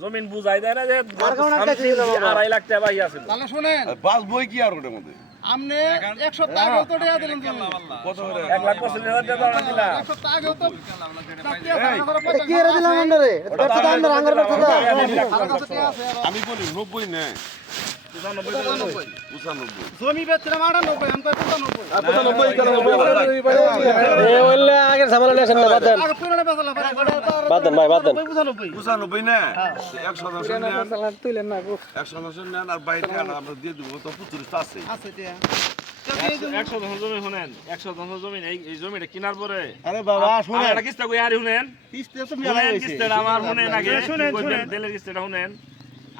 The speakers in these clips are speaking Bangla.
জমিন বুঝাই দেয় না যে 2.5 লাখ টাকা বাকি আছে। তাহলে শুনেন বাস বই কি আর ওটার মধ্যে আপনি এক সপ্তাহ আগেও তো টাকা দিলেন কত করে 1,25,000 টাকা দাম দিলাম। এক সপ্তাহ আগেও তো কি এর দিলাম আন্ডারে ব্যবসা দাম না আঙ্গার ব্যবসা দাম আমি বলি 90 না 95 জমি বেচছিলাম 98 আমি তো 95 এ ওইলে আগে ঝামেলা নেছেন না বাদ দেন আর পুরনো বেচলা বাদ দেন ভাই বাদ দেন 95 না 100 নেন তুইলেন না 100 নেন আর বাইরে আমরা দিয়ে দেব তো 25 আছে আছে টিয়া 100 জন জমি শুনেন, 100 জন জমি এই জমিটা কেনার পরে আরে বাবা শুনেন একটা কিস্তা কই আরে শুনেন, কিস্তি তো শুনেন কিস্তাটা আমার শুনেন আগে, কইবেন দেলের কিস্তাটা শুনেন।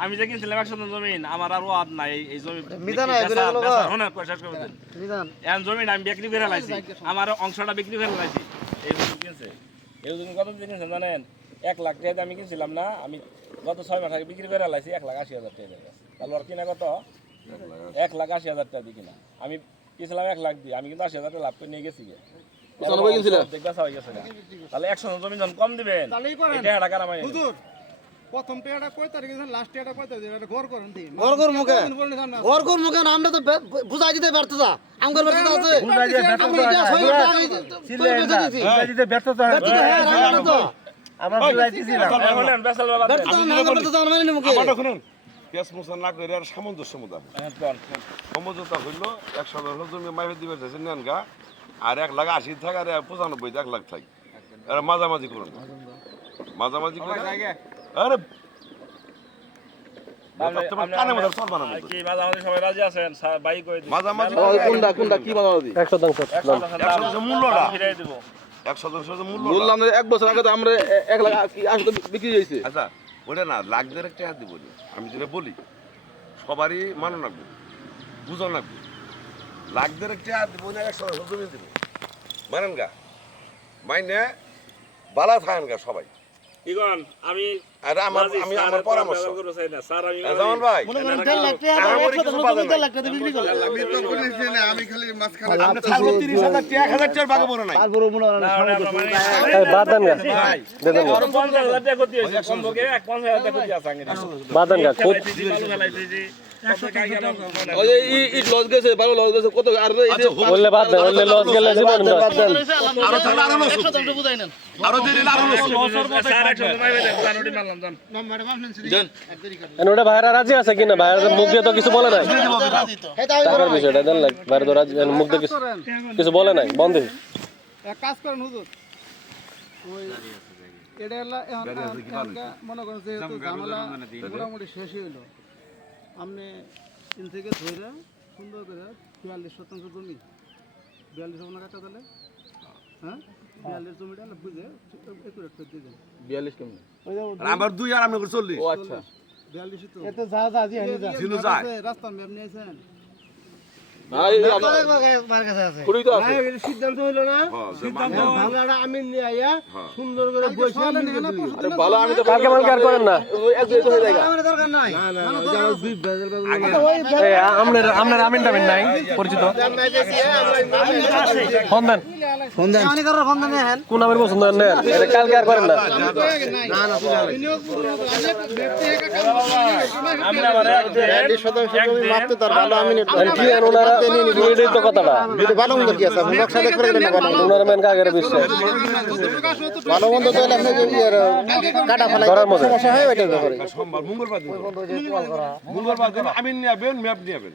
আমি যে কিনছিলাম 100 জন জমিন আমার আর ওয়াদ নাই এই জমি মিজান আই বেরে গেল গো শুনেন পয়সা করে দেন মিজান এখন জমিন আমি বিক্রি করে লাইছি, আমার অংশটা বিক্রি করে লাইছি। এই জমি কিনছে, এই জমি কত কিনছেন জানেন? 1 লাখ টাকা আমি কিনছিলাম না, আমি গত 6 মাস আগে বিক্রি করে লাইছি 1,80,000 টাকা। তাহলে আর কিনা কত? 1,80,000 টাকা দিয়ে কিনা। আমি কিনছিলাম 1 লাখ দিয়ে, আমি কিন্তু 80,000 টাকা লাভ করে নিয়ে গেছি। তাহলে 100 জমিন যখন কম দিবেন তাহলেই করেন এটা টাকা নামাই হুজুর প্রথম টিয়াটা কয় তারিখে লাস্ট টিয়াটা কয় তারিখে এটা ঘর করেন দিন ঘর মুখে আমরা তো বুঝাই দিতে ব্যর্থ দা আঙ্গার ব্যর্থ আছে বুঝাই দিতে ব্যর্থ আছে আমরা বুঝাই দিছিলাম শুনেন বেসাল বাবা ব্যর্থ না আঙ্গার ব্যর্থ জানা মানে মুখে আমারটা শুনুন কেস মোছন না করে আর সামঞ্জস্য মতো সমঝোতা হইল 100 জমি মাইফে দিবে চাইছেন নেন গা আর 1,80,000 থাক আর 95 1 লাখ থাক এরা মাঝামাঝি করুন মাঝামাঝি করে আরে তোমার কানে মধ্যে চলবা না কি মাঝামাঝি সবাই রাজি আছেন? বাই কই দিই মাঝামাঝি কোনটা কি মাঝামাঝি 100 মূল্যটা ফিরাই দেব। 100 মূল্য বললাম যে 1 বছর আগে তো আমরা 1 লাখ 80 বিক্রি হয়েছে। আচ্ছা ওটা না লাখ দেড়েক টাকা দিব না, আমি যেটা বলি সবারই মানো রাখবো বুঝো রাখবো লাখ দেড়েক টাকা দিব না 100 জমি দিব মানেন গা মাইনে বালা থাকেন গা সবাই। কি কোন? আমি আর আমার পরামর্শ করব চাই না স্যার, আমি জামান ভাই মনে করেন 1.5 লাখ টাকা 1.5 লাখ টাকা বিক্রি করলে আমি খালি মাঝখানে আপনি 30,000 টাকা 1,000 টাকা বাগে বড় নাই তারপর মনে হয় না বাদ দেন গা দেন 50,000 টাকা করতে হইছে কম বকে 50,000 টাকা করতে আছে আগে বাদ দেন গা খুব ওই যে ইট লস গেছে ভালো লস গেছে কত আর এই যে বললে বাদ দেন বললে লস গেলে জীবন বাদ দেন আরো থাকলে আরো লস আরো দিলে আরো লস স্যার একশো মাইবে দেন জানুটি মারলাম জান নাম্বারে মাফলেন জান ওটা ভাইরা রাজি আছে কিনা ভাইরা মুখ দিয়ে তো কিছু বলে নাই টাকার বিষয়টা দেন লাগ ভাইরা তো রাজি মুখ দিয়ে কিছু বলে নাই বন্ধ এক কাজ করেন হুজুর ওই এটা মনে করেন যে ঝামেলা মোটামুটি শেষই হইলো আপনি তিন থেকে ধরে সুন্দর করে 42% জমি 42 টাকা তাহলে হ্যাঁ 42 জমিটা বুঝে একুরেট করে দিয়ে দেন 42 কেমন আমার দুই আর আমি করে চললি ও আচ্ছা 42 তো এত যা যা জি হানি যা জিনু যায় রাস্তার ম্যাপ নিয়ে আইছেন ভাই আমার কাছে আছে খুঁড়ি তো আছে সিদ্ধান্ত হইলো না সিদ্ধান্ত ভাঙাটা আমি নিয়ে আইয়া সুন্দর করে বসে আরে ভালো আমি তো কালকে মালকে আর করেন না এক দুই হয়ে যায় আমার দরকার নাই না না যারা দুই বেজল বেজল এই আমনের আমিন টামিন নাই পরিচিত ফোন দেন আমি করার ফোন দেন হ্যাঁ কোন নামের পছন্দ নেন এটা কালকে আর করেন না না না আমরা মানে 42% জমি মারতে তার ভালো আমিন কি ওনারা নিয়ে তো কথাটা ভালো মন্দ কি আছে নকশা দেখ করে না ভালো ওনারা মেন কাগের বিষয় ভালো মন্দ তো আপনি যে কাটা ফেলাই সমস্যা হয় ওইটার ব্যাপারে সোমবার মঙ্গলবার দিন আমি নিয়ে আবেন ম্যাপ নিয়ে আবেন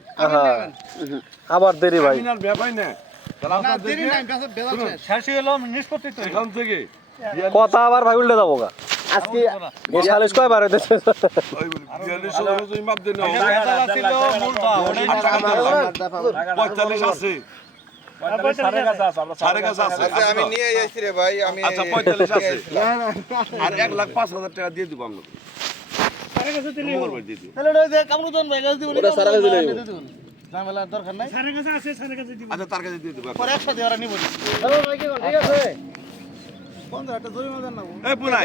আবার দেরি ভাই আমি আর ম্যাপ হয় না তাহলে আপনার দেরি দেখে নাই কাছে বেজাল শেষ হলো নিষ্পত্তি তো এখান থেকে কথা আবার ভাই উল্টে যাবো গা আজকে এই 40 কয়বার হইতেছে ওই 42 জমি মাপ দেন 45 আছে সাড়ে কাছে আছে আমি নিয়ে যাইছি রে ভাই আমি আচ্ছা 45 আছে আর 1,05,000 টাকা দিয়ে দিব আপনাকে সাড়ে কাছে দিলে দিয়ে দিব তাহলে ওই যে কামরুদ্দিন ভাই কাছে দিব ওটা সারা কাছে দিলে ঝামেলার দরকার নাই আচ্ছা তার কাছে দিয়ে দিব পরে একসাথে ওরা নিব হ্যালো ভাই কি ঠিক আছে 15টা জরিমানা দেন না এই পুনাই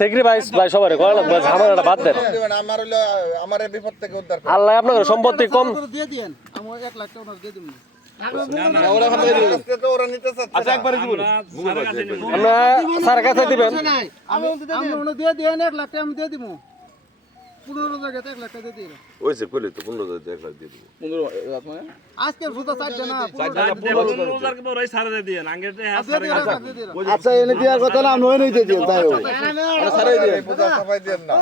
স্যাক্রিফাইস ভাই সবারে করা লাগবে ঝামেলাটা বাদ দেন আমার হলো আমার বিপদ থেকে উদ্ধার আল্লাহ আপনাদের সম্পত্তি কম দিয়ে দিয়েন আমি 1 লাখ টাকা দিয়ে দিমু আজকে তো ওরা নিতে চাচ্ছে আচ্ছা একবারে দিব আমরা স্যারের কাছে নিয়ে যাবো। আমরা স্যারের কাছে দিবেন আমি ওনে দিয়ে দিয়ে 1 লাখ টাকা আমি দিয়ে দিব 15 জায়গাতে 1 লাখ টাকা দিয়ে দিই ওইছে কইলে তো 15 টাকা 1 লাখ দিয়ে দিব আজকে সুতা 4 টা না রোজারকে তো ওরাই সারে দিয়ে আঙ্গের হ্যাঁ সারে আচ্ছা এনে দেওয়ার কথা না নয় নইতে দিন তাই হোক পূজা সবাই দেন না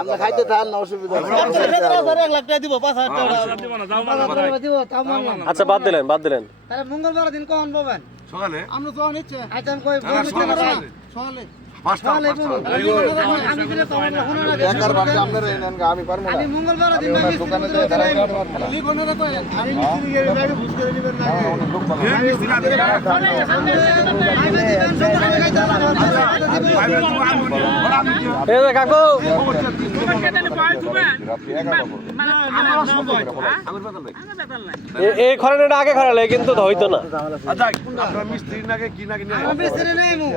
আমরা খাইতে থান না অসুবিধা 1 লাখ টাকা দিব 5000 টাকা দিব না যাও মানে দিব তাও মানলাম আচ্ছা বাদ দিলেন তাহলে মঙ্গলবার দিন কখন পাবেন সকালে আমরা যখন ইচ্ছে আইতাম কই সকালে পাঁচটা আমি দিলে তো আমরা শুনো না একার বাড়ি আপনারা এনেন গা, আমি পারবো না আমি মঙ্গলবার দিন ওনার দোকানে তো দাঁড়াই না পারবো না লিখনে কই আমি মিস্ত্রি গেলে আগে বুঝ করে দিবেন না এই যে কাকু রাত্রি 11টা এই খরাটা আগে খরালে কিন্তু হইতো না আচ্ছা আপনারা মিস্ত্রি নাকি কি নাকি নিয়ে আমি মিস্ত্রি নাই মু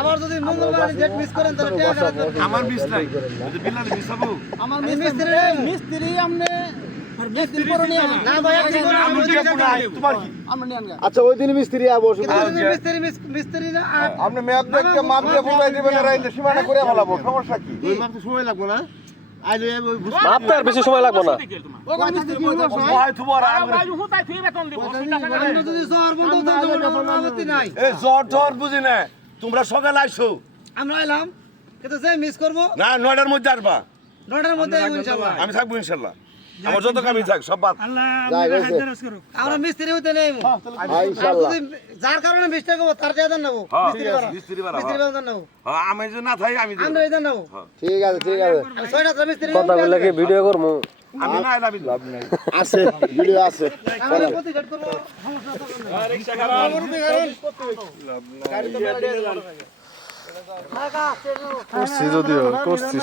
আবার যদি মঙ্গলবার ডেট মিস করেন তাহলে টাকা রাখবেন আমার মিস নাই যদি বিল্লাল মিসাবু আমার মিস্ত্রি নাই মিস্ত্রি আমনে মিস্ত্রি করে নিয়ে না ভাই একদিন করে আমি তোমার কি আমরা নিয়ে আনগা আচ্ছা ওই দিন মিস্ত্রি আবো মিস্ত্রি না আপনি ম্যাপ দেখতে মাপ দিয়ে বুঝাই দিবেন আর এই সীমানা করে ফেলাবো সমস্যা কি মাপ তো আর বেশি সময় লাগবে না ও মিস্ত্রি কি হলো ভাই তোমার আমরা যদি শহর বন্ধ তো আপত্তি নাই এই জ্বর বুঝি না তোমরা সকালে আইছো আমরা এলাম কিন্তু যে মিস করব না 9টার মধ্যে আসবা 9টার মধ্যে ইনশাআল্লাহ আমি থাকবো ইনশাআল্লাহ আমার যত কামই থাক সব বাদ আমরা মিস্ত্রি হইতে নেই ইনশাআল্লাহ যার কারণে মিস্টেক হবো তার দিয়ে দেন নেবো মিস্ত্রি বাড়া মিস্ত্রি বেতন নেবো আমি যদি না থাকি আমি আমরা এই দেন নেবো ঠিক আছে 6টা মিস্ত্রি কথা বললে কি ভিডিও করবো আমি না এলাম লাভ নাই আছে ভিডিও আছে আমরা প্রতি ঘাট করব সমস্যা থাকবে না রিকশা খারাপ গাড়ি তো করছি যদিও করছি